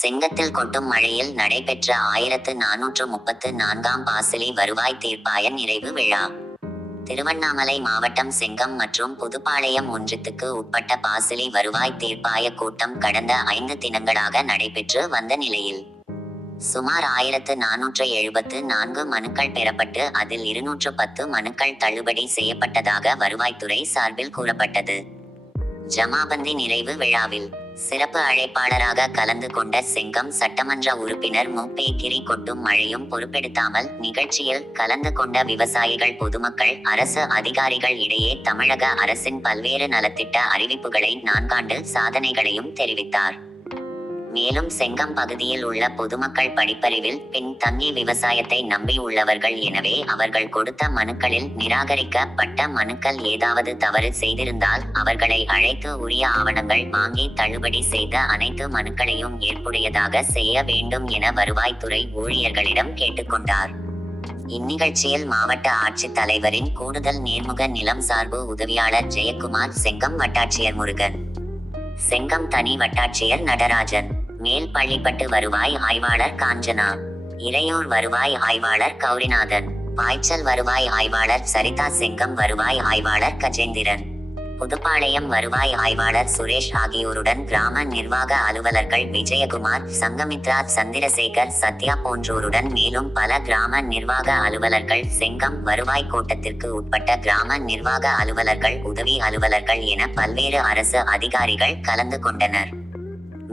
செங்கத்தில் கொட்டும் மழையில் நடைபெற்ற 1434ஆம் பாசிலி வருவாய் தீர்ப்பாய நிறைவு விழா. திருவண்ணாமலை மாவட்டம் செங்கம் மற்றும் புதுப்பாளையம் ஒன்றியத்துக்கு உட்பட்ட பாசிலி வருவாய் தீர்ப்பாய கூட்டம் கடந்த 5 தினங்களாக நடைபெற்று வந்த நிலையில் சுமார் 1474 மனுக்கள் பெறப்பட்டு அதில் 210 மனுக்கள் தள்ளுபடி செய்யப்பட்டதாக வருவாய்த்துறை சார்பில் கூறப்பட்டது. ஜமாபந்தி நிறைவு விழாவில் சிறப்பு அழைப்பாளராக கலந்து கொண்ட செங்கம் சட்டமன்ற உறுப்பினர் மு. பே. கிரி கொட்டும் மழையும் பொறுப்பெடுத்தாமல் நிகழ்ச்சியில் கலந்து கொண்ட விவசாயிகள், பொதுமக்கள், அரசு அதிகாரிகள் இடையே தமிழக அரசின் பல்வேறு நலத்திட்ட அறிவிப்புகளை, 4 ஆண்டு சாதனைகளையும் தெரிவித்தார். மேலும் செங்கம் பகுதியில் உள்ள பொதுமக்கள் படிப்பறிவில் பின் தங்கி விவசாயத்தை நம்பி உள்ளவர்கள். எனவே அவர்கள் கொடுத்த மனுக்களில் நிராகரிக்கப்பட்ட மனுக்கள் ஏதாவது தவறு செய்திருந்தால் அவர்களை அழைத்து உரிய ஆவணங்கள் வாங்கி தள்ளுபடி செய்த அனைத்து மனுக்களையும் ஏற்புடையதாக செய்ய வேண்டும் என வருவாய்த்துறை ஊழியர்களிடம் கேட்டுக்கொண்டார். இந்நிகழ்ச்சியில் மாவட்ட ஆட்சித் தலைவரின் கூடுதல் நேர்முக நிலம் சார்பு உதவியாளர் ஜெயக்குமார், செங்கம் வட்டாட்சியர் முருகன், செங்கம் தனி வட்டாட்சியர் நடராஜன், மேல் பள்ளிப்பட்டு வருவாய் ஆய்வாளர் காஞ்சனா, இறையூர் வருவாய் ஆய்வாளர் கௌரிநாதன், பாய்ச்சல் வருவாய் ஆய்வாளர் சரிதா, செங்கம் வருவாய் ஆய்வாளர் கஜேந்திரன், புதுப்பாளையம் வருவாய் ஆய்வாளர் சுரேஷ் ஆகியோருடன் கிராம நிர்வாக அலுவலர்கள் விஜயகுமார், சங்கமித்ரா, சந்திரசேகர், சத்யா போன்றோருடன் மேலும் பல கிராம நிர்வாக அலுவலர்கள், செங்கம் வருவாய் கோட்டத்திற்கு உட்பட்ட கிராம நிர்வாக அலுவலர்கள், உதவி அலுவலர்கள் என பல்வேறு அரசு அதிகாரிகள் கலந்து கொண்டனர்.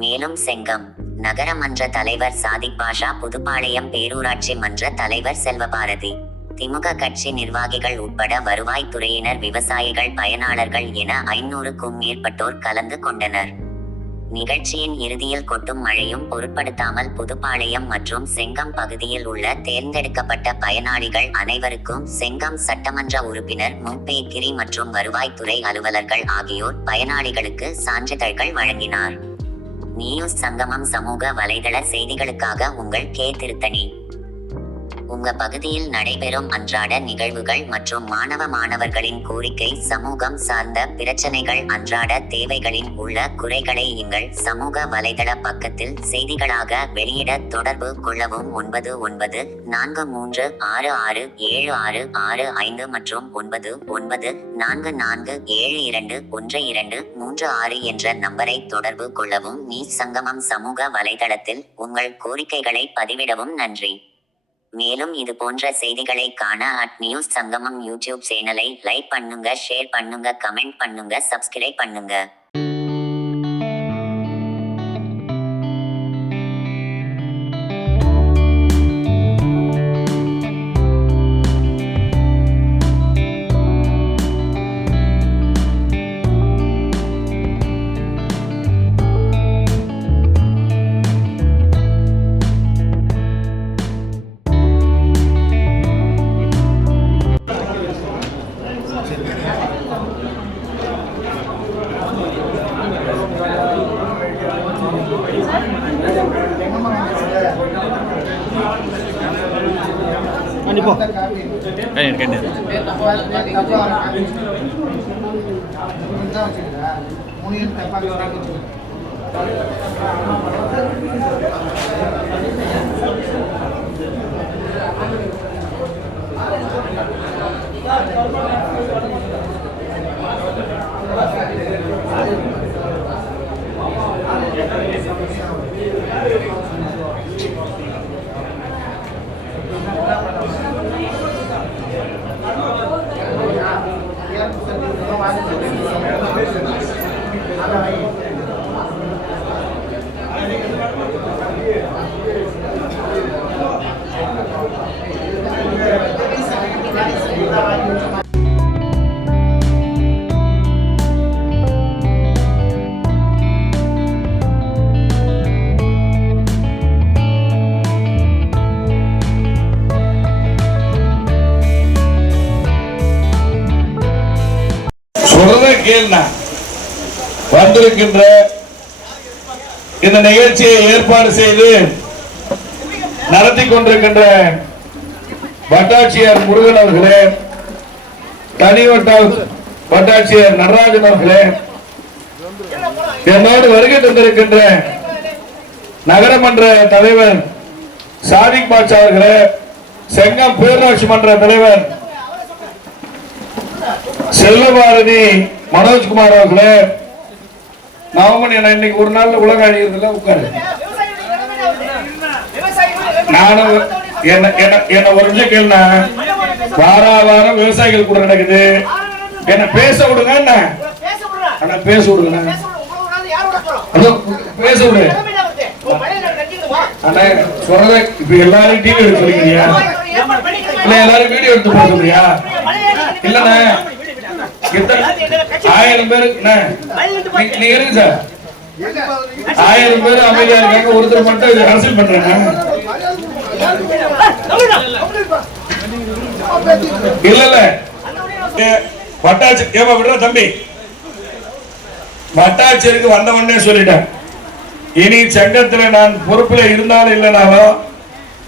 மேலும் செங்கம் நகர மன்ற தலைவர் சாதிக் பாஷா, புதுப்பாளையம் பேரூராட்சி மன்ற தலைவர் செல்வபாரதி, திமுக கட்சி நிர்வாகிகள் உட்பட வருவாய் துறையினர், விவசாயிகள், பயனாளர்கள் என 500க்கும் மேற்பட்டோர் கலந்து கொண்டனர். நிகழ்ச்சியின் இறுதியில் கொட்டும் மழையும் பொருட்படுத்தாமல் புதுப்பாளையம் மற்றும் செங்கம் பகுதியில் உள்ள தேர்ந்தெடுக்கப்பட்ட பயனாளிகள் அனைவருக்கும் செங்கம் சட்டமன்ற உறுப்பினர் மு. பே. கிரி மற்றும் வருவாய்த்துறை அலுவலர்கள் ஆகியோர் பயனாளிகளுக்கு சான்றிதழ்கள் வழங்கினார். நியூஸ் சங்கமம் சமூக வலைதள செய்திகளுக்காக உங்கள் கே. திருத்தணி. உங்க பகுதியில் நடைபெறும் அன்றாட நிகழ்வுகள் மற்றும் மாணவர்களின் கோரிக்கை, சமூகம் சார்ந்த பிரச்சனைகள், அன்றாட தேவைகளின் உள்ள குறைகளை எங்கள் சமூக வலைதள பக்கத்தில் செய்திகளாக வெளியிட தொடர்பு கொள்ளவும். 9943667665 மற்றும் 9944721236 என்ற நம்பரை தொடர்பு கொள்ளவும். நியூஸ் சங்கமம் சமூக வலைதளத்தில் உங்கள் கோரிக்கைகளை பதிவிடவும். நன்றி. மேலும் இது போன்ற செய்திகளை காண @நியூஸ் சங்கமம் யூடியூப் சேனலை லைக் பண்ணுங்க, ஷேர் பண்ணுங்க, கமெண்ட் பண்ணுங்க, சப்ஸ்கிரைப் பண்ணுங்க. வந்திருக்கின்ற இந்த நிகழ்ச்சியை ஏற்பாடு செய்து நடத்தி கொண்டிருக்கின்ற வட்டாட்சியர் முருகன் அவர்களே, தனி வட்டாட்சியர் நடராஜன் அவர்களே, என்னோடு வருகை தந்திருக்கின்ற நகரமன்ற தலைவர் சாதிக் பாட்சா அவர்களே, செங்கம் பேரூராட்சி மன்ற தலைவர் செல்வபாரதி மனோஜ்குமார் அவர்களே, நவமணி இன்னைக்கு ஒரு நாள்ல உலக அழியறதுல உட்காரு. நானும் என்ன ஒரு நிமிஷம் கேளுனா, வாரம் விவசாயிகள் கூட நடக்குது, என்ன பேச விடுங்க, என்ன பேச விடுங்க, பேச விடு. ஆனா சொல்றத இப்ப எல்லாரும் டிவி எடுத்து சொல்லிக்கிறியா, இல்ல எல்லாரும் வீடியோ எடுத்து போட சொல்றியா? இல்லண்ணா 1000 பேரு நீங்க இருக்கு சார், 1000 பேர் அமைதியா இருக்காங்க, ஒருத்தர் மட்டும் இது அரசியல் பண்றாங்க. இல்ல வட்டாட்சி ஏமா விடுற தம்பி, வட்டாட்சியருக்கு வந்தவனே சொல்லிட்டேன், இனி சங்கத்தில் நான் பொறுப்பில் இருந்தாலும் இல்லைனாலும்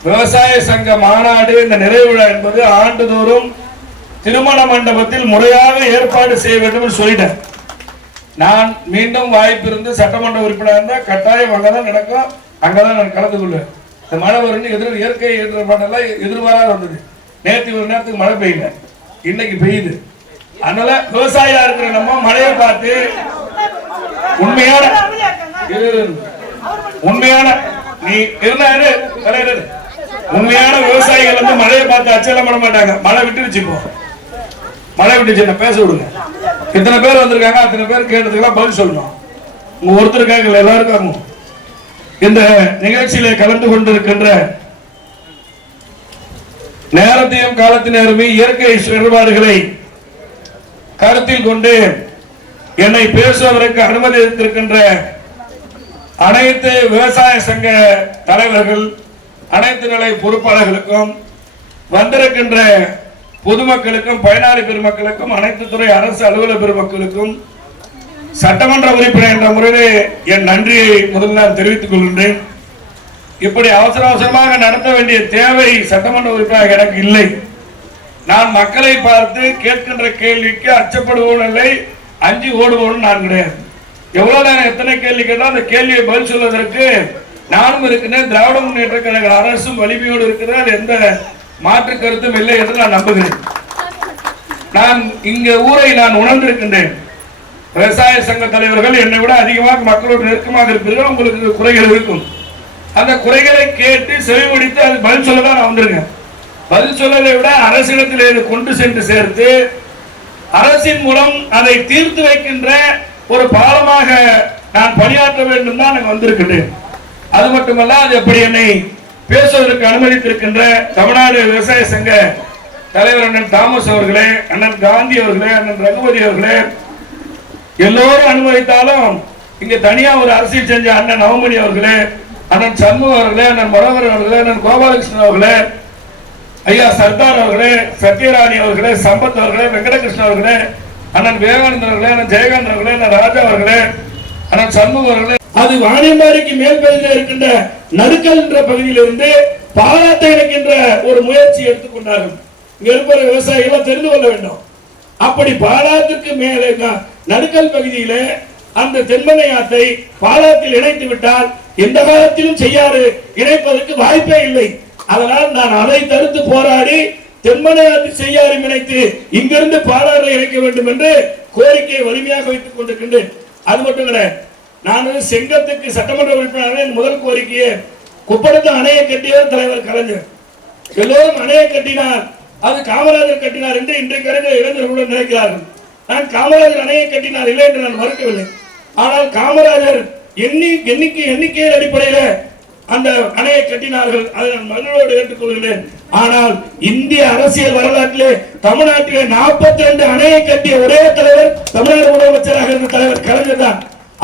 விவசாய சங்க மாநாடு இந்த நிறைவு விழா என்பது ஆண்டுதோறும் திருமண மண்டபத்தில் முறையாக ஏற்பாடு செய்ய வேண்டும் என்று சொல்லிட்டேன். நான் மீண்டும் வாய்ப்பு இருந்து சட்டமன்ற உறுப்பினர் இருந்தால் கட்டாயம் அங்கதான் நடக்கும், அங்கதான் நான் கலந்து கொள்வேன். இந்த மழை வரும்னு இயற்கை எதிர்பார்த்தெல்லாம் எதிர்பாராத வந்தது. நேற்று ஒரு நேரத்துக்கு மழை பெய்யல, இன்னைக்கு பெய்யுது. அதனால விவசாயியா இருக்கிற நம்ம மழையை பார்த்து உண்மையான நீ இருந்தாரு தலைவர், உண்மையான விவசாயிகள் வந்து மழையை பார்த்து அச்சலம் பண்ண மாட்டாங்க. மழை விட்டுருச்சு, இப்போ மழை விட்டுச்சு, பேச விடுங்க. இத்தனை பேர் வந்திருக்காங்க, அத்தனை பேர் கேட்டதுக்கெல்லாம் பதில் சொல்லணும். உங்க ஒருத்தருக்காக எல்லாருக்கும் இந்த நிகழ்ச்சியில கலந்து கொண்டிருக்கின்ற நேரத்தையும் காலத்தினருமே இயற்கை இடர்பாடுகளை கருத்தில் கொண்டு என்னை பேசுவதற்கு அனுமதி அளித்திருக்கின்ற அனைத்து விவசாய சங்க தலைவர்கள், அனைத்து நிலை பொறுப்பாளர்களுக்கும், வந்திருக்கின்ற பொதுமக்களுக்கும், பயனாளி பெருமக்களுக்கும், அனைத்து துறை அரசு அலுவலர் பெருமக்களுக்கும், சட்டமன்ற உறுப்பினர் என்ற முறையிலே என் நன்றியை முதல் நான் தெரிவித்துக் கொள்கின்றேன். இப்படி அவசர அவசரமாக நடத்த வேண்டிய தேவை சட்டமன்ற உறுப்பினர் எனக்கு இல்லை. நான் மக்களை பார்த்து கேட்கின்ற கேள்விக்கு அச்சப்படுவோம் இல்லை, அஞ்சு ஓடுவோம் நான் கிடையாது. எவ்வளவு நேரம் எத்தனை கேள்வி கேட்டால் அந்த கேள்வியை பதில் சொல்வதற்கு நானும் இருக்கிறேன். திராவிட முன்னேற்ற கழக அரசும் வலிமையோடு இருக்கிறார், எந்த மாற்று கருத்தும் இல்லை என்று நான் நம்புகிறேன். நான் இங்க ஊரை நான் உணர்ந்திருக்கின்றேன். விவசாய சங்க தலைவர்கள் என்னை விட அதிகமாக மக்களோடு நெருக்கமாக இருப்பீர்கள், உங்களுக்கு குறைகள் இருக்கும். அந்த குறைகளை கேட்டு செவிமடித்து அது பதில் சொல்லதான் நான் வந்திருக்கேன். பதில் சொல்லதை விட அரசிடத்தில் கொண்டு சென்று சேர்த்து அரசின் மூலம் அதை தீர்த்து வைக்கின்ற ஒரு பாலமாக நான் பணியாற்ற வேண்டும் தான் நான் வந்திருக்கின்றேன். அது மட்டுமல்ல, அது எப்படி என்னை பேசுவதற்கு அனுமதித்திருக்கின்ற தமிழ்நாடு விவசாய சங்க தலைவர் அண்ணன் தாமஸ் அவர்களே, அண்ணன் காந்தி அவர்களே, அண்ணன் ரகுபதி அவர்களே, எல்லோரும் அனுமதித்தாலும் இங்க தனியா ஒரு அரசியல் செஞ்ச அண்ணன் நவமணி அவர்களே, அண்ணன் சண்முக அவர்களே, அண்ணன் மனோகரன் அவர்களே, அண்ணன் கோபாலகிருஷ்ணன் அவர்களே, ஐயா சர்தார் அவர்களே, சத்யராணி அவர்களே, சம்பத் அவர்களே, வெங்கடகிருஷ்ணன் அவர்களே, அண்ணன் விவேகானந்தன் அவர்களே, அண்ணன் ஜெயகாந்த் அவர்களே, அண்ணன் ராஜா அவர்களே, அண்ணன் சண்முக அவர்களே, அது வாணியம்பாடிக்கு மேல் பகுதியில் இருக்கின்ற நடுக்கல் என்ற பகுதியிலிருந்து பாலாத்தை இணைக்கின்ற ஒரு முயற்சி எடுத்துக்கொண்டார்கள். இங்க இருக்கிற விவசாயிகள் தெரிந்து கொள்ள வேண்டும். அப்படி பாலாத்துக்கு மேலே நடுக்கல் பகுதியில அந்த தென்மனை ஆற்றை பாலாத்தில் இணைத்து விட்டால் எந்த காலத்திலும் செய்யாறு இணைப்பதற்கு வாய்ப்பே இல்லை. அதனால் நான் அதை தடுத்து போராடி தென்மனை ஆற்று செய்யாறு இணைத்து இங்கிருந்து பாலாறை இணைக்க வேண்டும் என்று கோரிக்கையை வலிமையாக வைத்துக் கொண்டிருக்கின்றேன். அது மட்டும் கிடையாது, நான் செங்கத்துக்கு சட்டமன்ற உறுப்பினர் முதல் கோரிக்கையை குப்படத்து அணையை கட்டியவர் தலைவர் கலைஞர். எல்லோரும் அணையை கட்டினார், அது காமராஜர் கட்டினார் என்று இன்றைக்கு இளைஞர்களுடன் நினைக்கிறார்கள். நான் காமராஜர் அணையை கட்டினார் இல்லை என்று நான் மறுக்கவில்லை. ஆனால் காமராஜர் எண்ணிக்கையின் அடிப்படையில் அந்த அணையை கட்டினார்கள், அதை நான் மகிழ்வோடு ஏற்றுக்கொள்கிறேன். ஆனால் இந்திய அரசியல் வரலாற்றிலே தமிழ்நாட்டிலே 42 அணையை கட்டிய ஒரே தலைவர் தமிழ்நாடு முதலமைச்சராக இருந்த தலைவர் கலைஞர் தான்.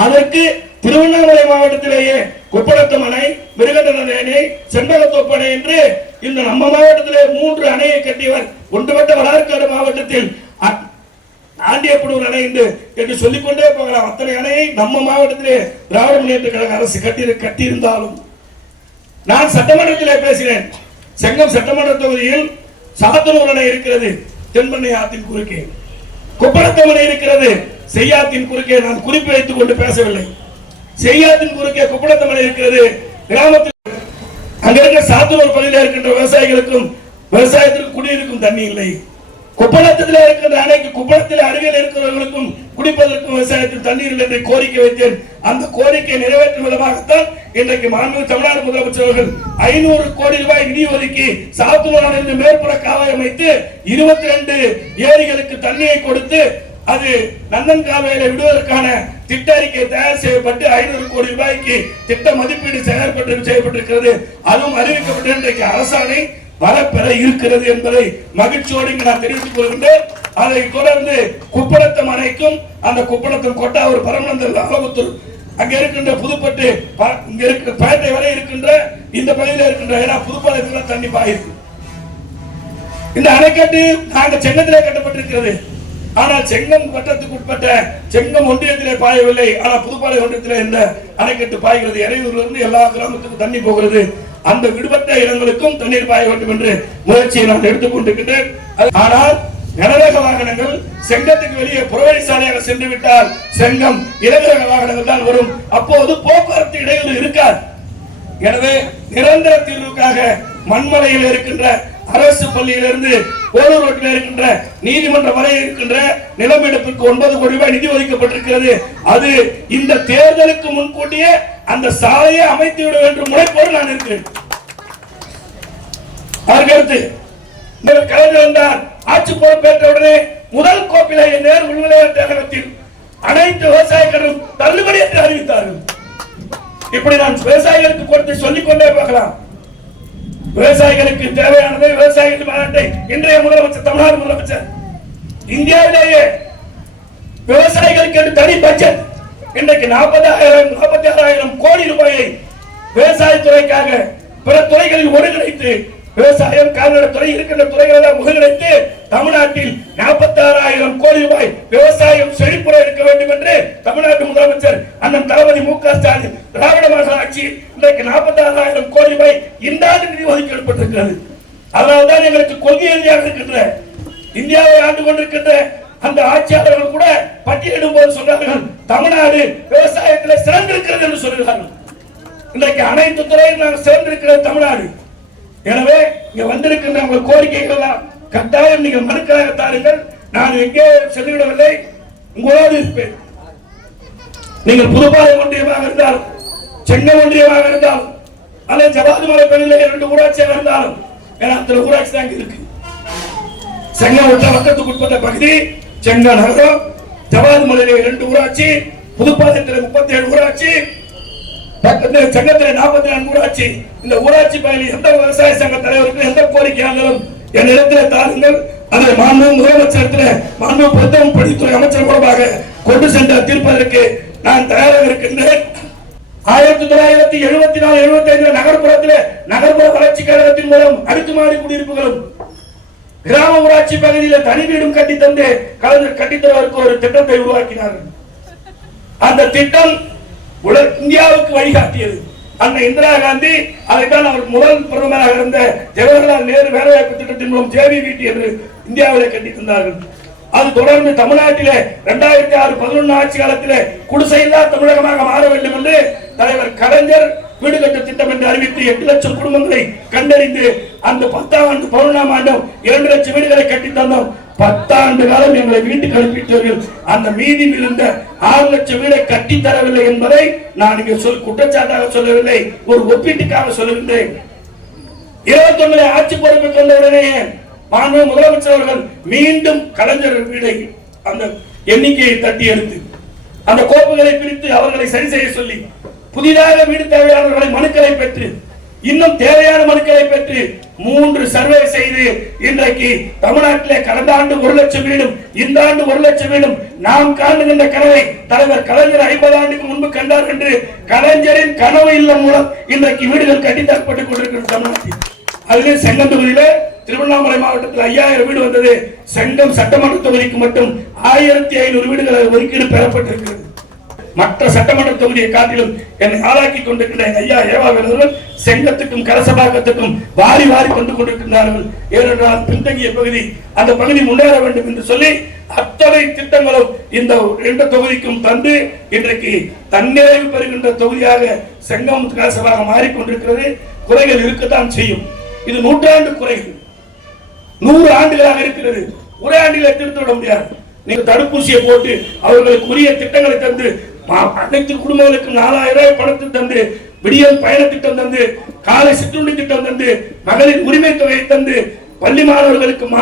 அதற்கு திருவண்ணாமலை மாவட்டத்திலேயே குப்படத்தம் அணை, மிருகண்டன் அணை, செண்பகத்தோப்பு அணை என்று இந்த நம்ம மாவட்டத்திலே 3 அணையை கட்டியவர். ஒன்றுபட்ட வளார்காடு மாவட்டத்தில் ஆண்டியப்படூர் அணை என்று சொல்லிக்கொண்டே போகலாம். அத்தனை அணையை நம்ம மாவட்டத்திலே திராவிட முன்னேற்ற கழக அரசு கட்டியிருந்தாலும் நான் சட்டமன்றத்திலே பேசினேன். செங்கம் சட்டமன்ற தொகுதியில் சாத்தனூர் அணை இருக்கிறது, தென்பண்ணை ஆற்றின் குறுக்கே. குப்படத்தம் அணை இருக்கிறது, செய்யாத்தின் குறுக்கே. நான் குறிப்பு வைத்துக் கொண்டு பேசவில்லை. செய்யாத்தின் குறுக்கே குப்படத்தம் அணை இருக்கிறது, கிராமத்தில் அங்க இருக்க சாத்தூர் பகுதியில் இருக்கின்ற விவசாயிகளுக்கும் விவசாயத்திற்கு குடியிருக்கும் தண்ணி இல்லை. குப்பளத்தில் இருக்கின்ற அணைக்கு குப்பளத்தில் அருகில் இருக்கிறவர்களுக்கும் குடிப்பதற்கும் விவசாயத்தில் தண்ணீர் இல்லை என்று கோரிக்கை வைத்தேன். அந்த கோரிக்கை நிறைவேற்றும் விதமாகத்தான் இன்றைக்கு மாண்புமிகு தமிழ்நாடு முதலமைச்சர் அவர்கள் 500 கோடி ரூபாய் நிதி ஒதுக்கி சாத்தூரிலிருந்து மேற்புற கால்வாய் அமைத்து 22 ஏரிகளுக்கு தண்ணீரை கொடுத்து அது நந்தன் கால்வாயில விடுவதற்கான திட்ட அறிக்கை தயார் செய்யப்பட்டு 500 கோடி ரூபாய்க்கு திட்ட மதிப்பீடு செய்யப்பட்டிருக்கிறது. அதுவும் அறிவிக்கப்பட்டு இன்றைக்கு அரசாணை வரப்பெற இருக்கிறது என்பதை மகிழ்ச்சியோடு நான் தெரிவித்துக் கொள்கின்றேன். அதை தொடர்ந்து குப்பளத்தம் அணைக்கும் அந்த குப்பளத்தம் கொட்டாவூர் பரமநந்தல் ஆலமுத்தூர் அங்க இருக்கின்ற புதுப்பட்டு இங்க இருக்க பேட்டை வரை இருக்கின்ற இந்த பகுதியில் இருக்கின்ற ஏன்னா புதுப்பாளையத்தில் தண்ணி பாயுது. இந்த அணைக்கட்டு நாங்க செங்கத்திலே கட்டப்பட்டிருக்கிறது. ஆனால் செங்கம் வட்டத்துக்கு உட்பட்ட செங்கம் ஒன்றியத்திலே பாயவில்லை. ஆனால் புதுப்பாளையம் ஒன்றியத்திலே இந்த அணைக்கட்டு பாய்கிறது. இறையூர்ல இருந்து எல்லா கிராமத்துக்கும் தண்ணி போகிறது. அந்த விடுபட்ட இடங்களுக்கும் தண்ணீர் பாய வேண்டும் என்று முயற்சியை நான் எடுத்துக்கொண்டிருக்கின்றேன். ஆனால் கனரக வாகனங்கள் செங்கத்துக்கு வெளியே புறவழி சாலையாக சென்று விட்டால் செங்கம் இலகுரக வாகனங்கள் தான் வரும். அப்போது போக்குவரத்து இடையூறு இருக்காது. எனவே நிரந்தர தீர்வுக்காக மண்மலையில் இருக்கின்ற அரசு பள்ளியிலிருந்து போலூர் ரோட்டில் இருக்கின்ற நீதிமன்றம் வரை இருக்கின்ற நிலமெடுப்புக்கு 9 கோடி ரூபாய் நிதி ஒதுக்கப்பட்டிருக்கிறது. அது இந்த தேர்தலுக்கு முன்கூட்டியே அந்த சாலையை அமைத்து விட வேண்டும் முனைப்போடு நான் இருக்கிறேன். அதற்கடுத்து கலைஞர் வந்தார். ஆட்சி பொறுப்பேற்ற உடனே முதல் கோப்பிலேயே நேரு உள்விளையாட்டு நகரத்தில் அனைத்து விவசாய கடன் தள்ளுபடி என்று அறிவித்தார்கள். இப்படி நான் விவசாயிகளுக்கு கொடுத்து சொல்லிக் கொண்டே போகலாம். விவசாயிகளுக்கு தேவையானதை விவசாயிகள் மாநாட்டை இன்றைய முதலமைச்சர் தமிழ்நாடு முதலமைச்சர் இந்தியாவிலேயே விவசாயிகளுக்கு என்று தனி பட்ஜெட் இன்றைக்கு 46,000 கோடி ரூபாயை விவசாயத்துறைக்காக பிற துறைகளில் ஒருங்கிணைத்து விவசாயம் கால்நடைத்துறை இருக்கின்ற துறைகளை ஒருங்கிணைத்து தமிழ்நாட்டில் 46,000 கோடி ரூபாய் விவசாயம் செழிப்புற இருக்க வேண்டும் என்று தமிழ்நாட்டு முதலமைச்சர் அண்ணன் தளபதி மு.க. ஸ்டாலின் திராவிட மாடல் ஆட்சி இன்றைக்கு 46,000 கோடி ரூபாய் இந்த ஆண்டு நிதி ஒதுக்கப்பட்டிருக்கிறது. அதனால்தான் எங்களுக்கு கொள்கை ரீதியாக இருக்கின்ற இந்தியாவை ஆண்டு கொண்டிருக்கின்ற அந்த ஆட்சியாளர்கள் கூட பட்டியலிடும் போது சொல்றார்கள் தமிழ்நாடு விவசாயத்தில் சிறந்திருக்கிறது என்று சொல்கிறார்கள். இன்றைக்கு அனைத்து துறையில் நாங்கள் சிறந்திருக்கிறது தமிழ்நாடு. எனவே இங்க வந்திருக்கின்ற உங்கள் கோரிக்கைகள் எல்லாம் கட்டாயம் நீங்கள் மனுக்களாக தாருங்கள். நான் எங்கே சென்றுவிடவில்லை, உங்களோடு இருப்பேன். நீங்கள் புதுப்பாளையம் ஒன்றியமாக இருந்தாலும் சென்னை ஒன்றியமாக இருந்தாலும் அல்லது ஜவாது மலை பகுதியில் 2 ஊராட்சியாக இருந்தாலும் ஏன்னா அந்த ஊராட்சி தான் இருக்கு. சென்னை வட்டத்துக்கு உட்பட்ட பகுதி சென்னை நகரம், ஜவாது மலையில 2 ஊராட்சி, புதுப்பாளையத்தில் 37 ஊராட்சி, சங்கத்தில் 44 ஊராட்சி. இந்த ஊராட்சி பகுதியில் எந்த விவசாய சங்க தலைவருக்கு எந்த கோரிக்கையாளரும் என்னிடத்தில் தாருங்கள். அதை மாண்பு முதலமைச்சர் மாண்பு பிரதம படித்துறை அமைச்சர் மூலமாக கொண்டு சென்று தீர்ப்பதற்கு நான் தயாராக இருக்கின்றேன். 1974-75 நகர்ப்புறத்தில் நகர்ப்புற வளர்ச்சி கழகத்தின் மூலம் அடுக்குமாடி குடியிருப்புகளும் கிராம ஊராட்சி பகுதியில் தனி வீடும் கட்டி தந்து கலைஞர் கட்டித்தருவதற்கு ஒரு திட்டத்தை உருவாக்கினார்கள். அந்த திட்டம் இந்தியாவுக்கு வழிகாட்டியது. அந்த இந்திரா காந்தி அதைத்தான் அவர் முதல் பிரதமராக இருந்த ஜவஹர்லால் நேரு வேலைவாய்ப்பு திட்டத்தின் மூலம் JVBT என்று இந்தியாவிலே கட்டி தந்தார்கள். அது தொடர்ந்து தமிழ்நாட்டிலே 2006-11 ஆட்சி காலத்திலே குடிசையில்லா தமிழகமாக மாற வேண்டும் என்று தலைவர் கலைஞர் வீடு கட்ட திட்டம் என்று அறிவித்து 8 லட்சம் குடும்பங்களை கண்டறிந்து அந்த 10ஆம் ஆண்டு 11ஆம் ஆண்டும் 2 லட்சம் வீடுகளை கட்டி தந்தோம். 10 ஆண்டு காலம் எங்களை வீட்டுக்கு அனுப்பிட்டார்கள். அந்த மீதி இருந்த 6 லட்சம் வீடை கட்டி தரவில்லை என்பதை நான் இங்கே குற்றச்சாட்டாக சொல்லவில்லை, ஒரு ஒப்பீட்டுக்காக சொல்லுகின்றேன். 21 ஆட்சி பொறுப்புக்கு வந்த உடனே மாண்பு முதலமைச்சர் அவர்கள் மீண்டும் கலைஞர் வீடை அந்த எண்ணிக்கையை தட்டி எடுத்து அந்த கோப்புகளை பிரித்து அவர்களை சரி செய்ய சொல்லி புதிதாக வீடு தேவையானவர்களை மனுக்களை பெற்று இன்னும் தேவையான மனுக்களை பெற்று 3 சர்வே செய்து இன்றைக்கு தமிழ்நாட்டிலே கடந்த ஆண்டு 1 லட்சம் வீடும் இந்த ஆண்டு 1 லட்சம் வீடும் நாம் காணுகின்ற கனவை தலைவர் கலைஞர் 50 ஆண்டுக்கு முன்பு கண்டார் என்று கலைஞரின் கனவு இல்லம் மூலம் இன்றைக்கு வீடுகள் கட்டித்தரப்பட்டுக் கொண்டிருக்கிறது தமிழ்நாட்டில். அதிலே செங்கம் தொகுதியில திருவண்ணாமலை மாவட்டத்தில் 5000 வீடு வந்தது. செங்கம் சட்டமன்ற தொகுதிக்கு மட்டும் 1500 வீடுகள் ஒதுக்கீடு பெறப்பட்டிருக்கிறது. மற்ற சட்டமன்ற தொகுதியை காட்டிலும் என்னை ஆளாக்கி கொண்டிருக்கிற ஐயா ஏவாளர்கள் செங்கத்துக்கும் கரசபாக்கத்துக்கும் வாரி வாரி கொண்டு கொண்டிருக்கிறார்கள். ஏனென்றால் பின்தங்கிய பகுதி, அந்த பகுதி முன்னேற வேண்டும் என்று சொல்லி அத்தனை திட்டங்களும் இந்த 2 தொகுதிக்கும் தந்து இன்றைக்கு தன்னிறைவு பெறுகின்ற தொகுதியாக செங்கம் கரசபாக மாறிக்கொண்டிருக்கிறது. குறைகள் இருக்கத்தான் செய்யும். இது நூற்றாண்டு குறைகள், 100 ஆண்டுகளாக இருக்கிறது. ஒரே ஆண்டிலே திருத்த விட முடியாது. நீங்க தடுப்பூசியை போட்டு அவர்களுக்கு உரிய திட்டங்களை தந்து அனைத்து குடும்பங்களுக்கும் 4000 ரூபாய் பணத்தை தந்து, விடியல் பயண திட்டம் தந்து, காலை சிற்றுண்டி திட்டம் தந்து, மகளிர் உரிமை தொகையை தந்து, பள்ளி மாணவர்களுக்கும்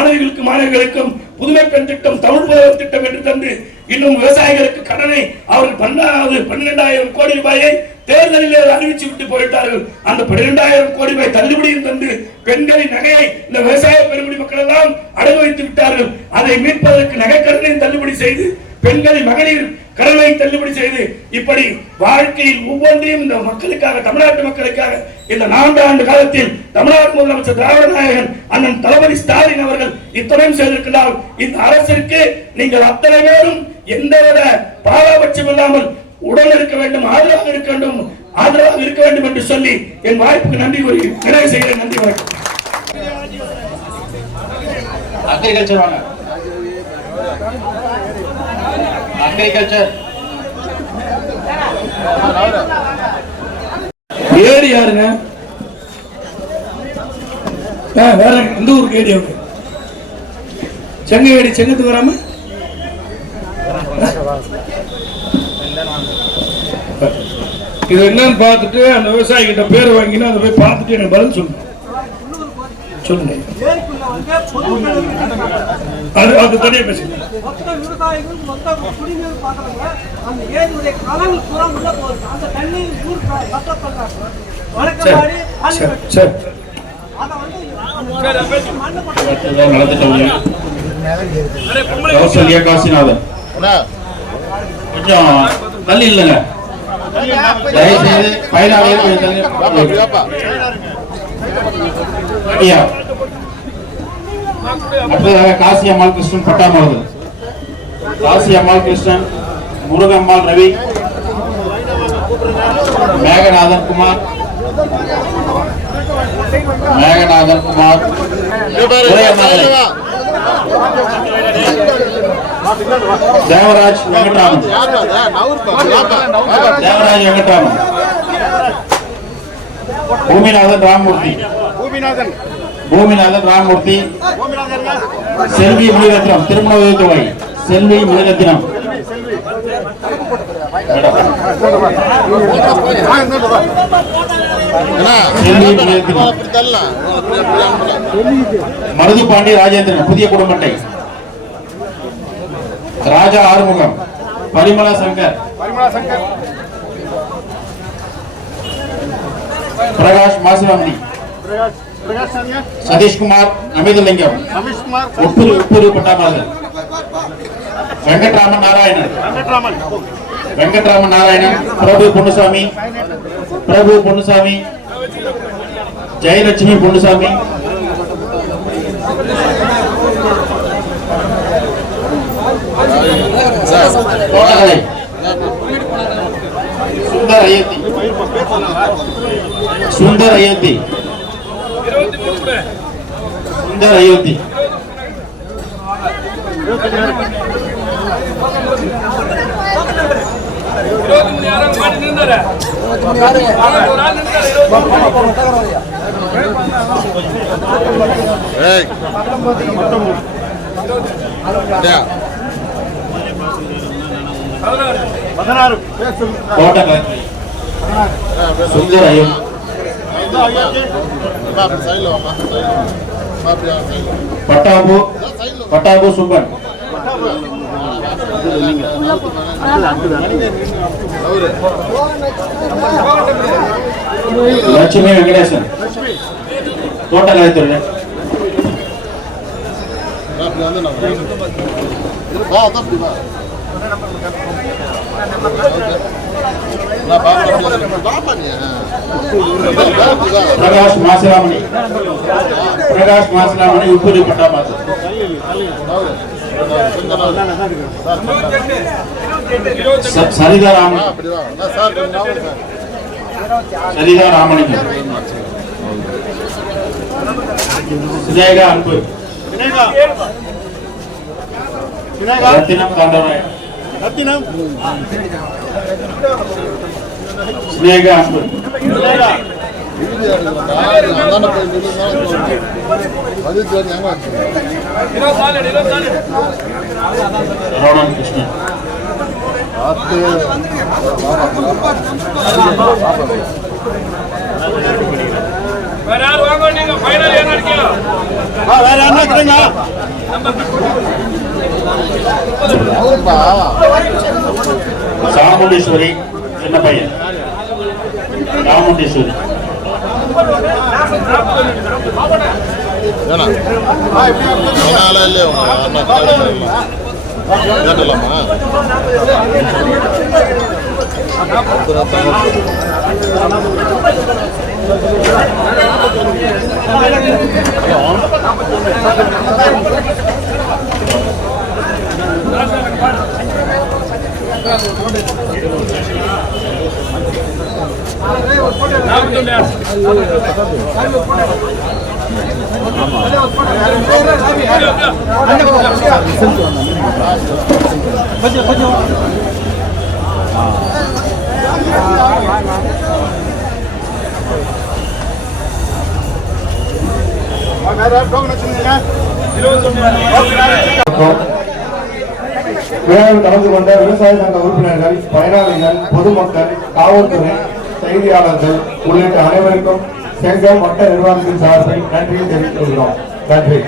மாணவிகளுக்கும் புதுமை பெண் திட்டம், தமிழ் புதல்வர் திட்டம் என்று தந்து, இன்னும் விவசாயிகளுக்கு கடனை அவர்கள் 12,000 கோடி ரூபாயை தேர்தலிலே அறிவிச்சு விட்டு போயிட்டார்கள். அந்த 12,000 கோடி ரூபாய் தள்ளுபடியும் தந்து பெண்களின் நகையை இந்த விவசாய பெருங்குடி மக்கள் எல்லாம் அடகு வைத்து விட்டார்கள். அதை மீட்பதற்கு நகைக்கடனையும் தள்ளுபடி செய்து, பெண்களின் மகளிர் கடனை தள்ளுபடி செய்து, இப்படி வாழ்க்கையில் ஒவ்வொன்றையும் இந்த மக்களுக்காக, தமிழ்நாட்டு மக்களுக்காக இந்த 4 ஆண்டு காலத்தில் தமிழ்நாடு முதலமைச்சர் திராவிட நாயகன் அண்ணன் தளபதி ஸ்டாலின் அவர்கள் இத்தனையும் செய்திருக்கிறார். இந்த அரசிற்கு நீங்கள் அத்தனை பேரும் எந்தவித பாரபட்சம் இல்லாமல் உடன் இருக்க வேண்டும், ஆதரவாக இருக்க வேண்டும் என்று சொல்லி என் வாய்ப்புக்கு நன்றி கூறி நிறைவு செய்கிறேன். நன்றி, வணக்கம். ஏடி யாருங்க? வேற எந்த ஊருக்கு ஏடி? அவங்க செங்கேடி, செங்கத்துக்கு வராம இது என்னன்னு பார்த்துட்டு அந்த விவசாயி கிட்ட பேர் வாங்கினா அதை போய் பார்த்துட்டு எனக்கு பதில் சொல்லுங்க. அது தனியா பேசுங்க. காசிநாதன் கொஞ்சம் தள்ளி இல்லைங்க, தயவுசெய்து காசி அம்மாள் கிருஷ்ணன் பட்டாமது, காசி அம்மாள் கிருஷ்ணன், முருகம்மாள் ரவி, மேகநாதன் குமார், தேவராஜ் வெங்கட்ராமன், பூமிநாதன் ராமமூர்த்தி, செல்வி முனிரத்னம், திருமண உதவித்தொகை செல்வி முனிரத்னம், மருதுபாண்டி ராஜேந்திரன், புதிய குடும்பட்டை, ராஜா ஆறுமுகம், பரிமளா சங்கர், பிரகாஷ் மாசிராமணி, சதீஷ்குமார், அமிர்தலிங்கம், உப்புரு பட்டாமது, வெங்கட்ராமன் நாராயணன், பிரபு பொன்னுசாமி, ஜெயலட்சுமி பொன்னுசாமி, சுந்தர் அயோத்தி, சுந்தர் அயோத்தி, பட்டாபு சுப்பன், லட்சுமி வெங்கடேசன், தோட்டக்கலைத்துறை, பிரகாஷ் மாசிராமணி, உப்புரி பட்டாபாத்து, சரிதா ராமலிங்கம், சினேகா அன்பு, ரத்தினம் காண்டராயன், சினேகா அன்பு, ரோணன் கிருஷ்ணன், சாமுண்டீஸ்வரி சின்ன பையன், சாமுண்டீஸ்வரி, விழாவில் கலந்து கொண்ட விவசாய சங்க உறுப்பினர்கள், பயனாளிகள், பொதுமக்கள், காவல்துறை, செய்தியாளர்கள் உள்ளிட்ட அனைவருக்கும் செங்கம் வட்ட நிர்வாகத்தின் சார்பில் நன்றியை தெரிவித்துக் கொள்கிறோம். நன்றி.